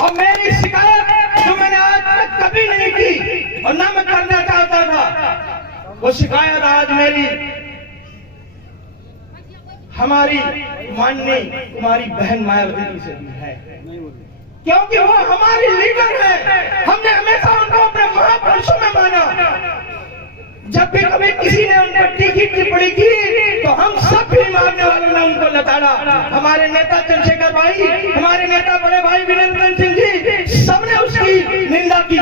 और मेरी शिकायत जो मैंने आज तक कभी नहीं की और ना मैं करना चाहता था, वो शिकायत आज मेरी हमारी माननीय कुमारी बहन मायावती जी से भी है, क्योंकि वो हमारी लीडर है। हमने हमेशा उनको अपने महापुरुषों में माना। जब भी कभी किसी ने उन पर तीखी टिप्पणी की तो हम सब भी मारने वालों ने उनको लताड़ा। हमारे नेता चंद्रशेखर भाई, हमारे नेता बड़े भाई वीरेंद्र सिंह जी, सबने उसकी निंदा की।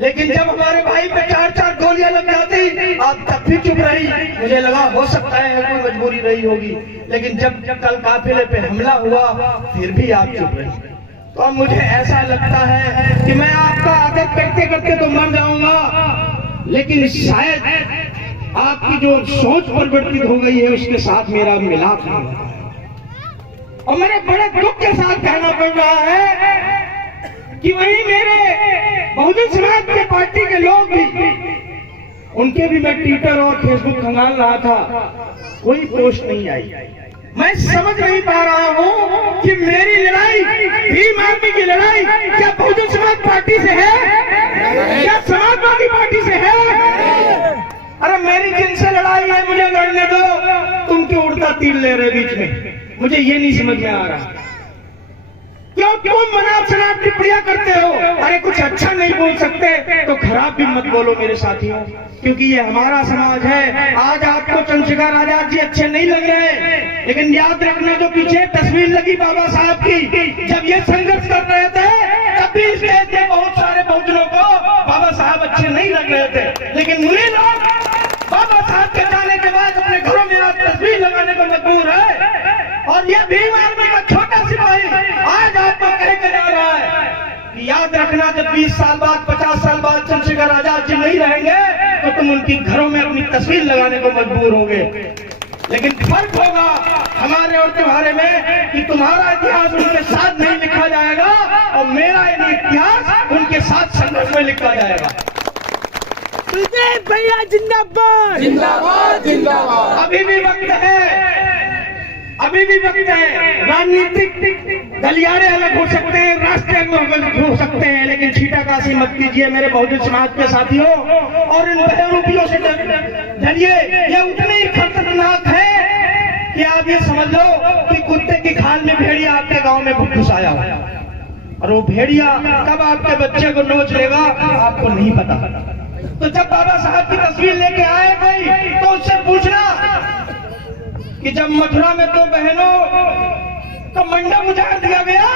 लेकिन जब हमारे भाई पे 4-4 गोलियां लग जाती, आप तब भी चुप रही। मुझे लगा हो सकता है कोई मजबूरी रही होगी, लेकिन जब कल काफिले पे हमला हुआ फिर भी आप चुप रही। तो अब मुझे ऐसा लगता है कि मैं आपका आदर करते करते तो मर जाऊंगा, लेकिन शायद आपकी जो सोच परिवर्तित हो गई है उसके साथ मेरा मिलाप नहीं होता। और मेरे बड़े दुख के साथ कहना पड़ रहा है कि वही मेरे बहुजन समाज के पार्टी के लोग भी, उनके भी मैं ट्विटर और फेसबुक खंगाल रहा था, कोई पोस्ट नहीं आई। मैं समझ नहीं पा रहा हूँ कि मेरी लड़ाई, भीम आर्मी की लड़ाई क्या बहुजन समाज पार्टी से है, क्या समाजवादी पार्टी से है? अरे मेरी जिनसे लड़ाई है मुझे लड़ने दो, तुम क्यों उड़ता तीर ले रहे बीच में? मुझे ये नहीं समझ में आ रहा, क्यों मनाब शनाब टिप्पणियां करते हो? अरे कुछ अच्छा नहीं बोल सकते तो खराब भी मत बोलो मेरे साथियों, क्योंकि ये हमारा समाज है। आज आपको चंद्रशेखर आजाद जी अच्छे नहीं लग रहे, लेकिन याद रखना जो पीछे तस्वीर लगी बाबा साहब की, जब ये संघर्ष कर रहे थे तब भी इस देश के बहुत सारे बहुजनों को बाबा साहब अच्छे नहीं लग रहे थे, लेकिन उन्हीं लोग बाबा साहब के जाने के बाद अपने घरों में आज तस्वीर लगाने को मजबूर है। और ये भीम आर्मी का छोटा सिपाही आज आपको कह के जा रहा है कि याद रखना जब 20 साल बाद 50 साल बाद चंद्रशेखर आजाद जी नहीं रहेंगे तो तुम उनकी घरों में अपनी तस्वीर लगाने को मजबूर होगे। लेकिन फर्क होगा हमारे और तुम्हारे में कि तुम्हारा इतिहास उनके साथ नहीं लिखा जाएगा और मेरा इतिहास उनके साथ संघर्ष में लिखा जाएगा। भैया जिंदाबाद जिंदाबाद जिंदाबाद। अभी भी वक्त है, अभी भी वक्त है। राजनीतिक गलियारे अलग हो सकते हैं, रास्ते अलग हो सकते हैं, लेकिन छीटाकाशी मत कीजिए मेरे बहुजन समाज के साथियों। और इन बहरूपियों से डरिए, ये उतने ही खतरनाक है कि आप ये समझ लो कि कुत्ते की खाल में भेड़िया आपके गांव में घुस आया हो, और वो भेड़िया कब आपके बच्चे को नोच लेगा आपको नहीं पता। तो जब बाबा साहब की तस्वीर लेके आए कोई तो उससे पूछना कि जब मथुरा में 2 बहनों का मंडप उजाड़ दिया गया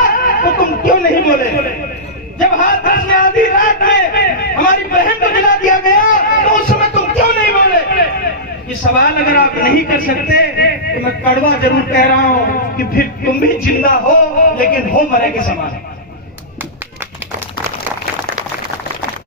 तो तुम क्यों नहीं बोले? जब हाथरस में आधी रात में हमारी बहन को जला दिया गया तो उस समय तुम क्यों नहीं बोले? ये सवाल अगर आप नहीं कर सकते तो मैं कड़वा जरूर कह रहा हूं कि फिर तुम भी जिंदा हो, लेकिन हो मरे के समान।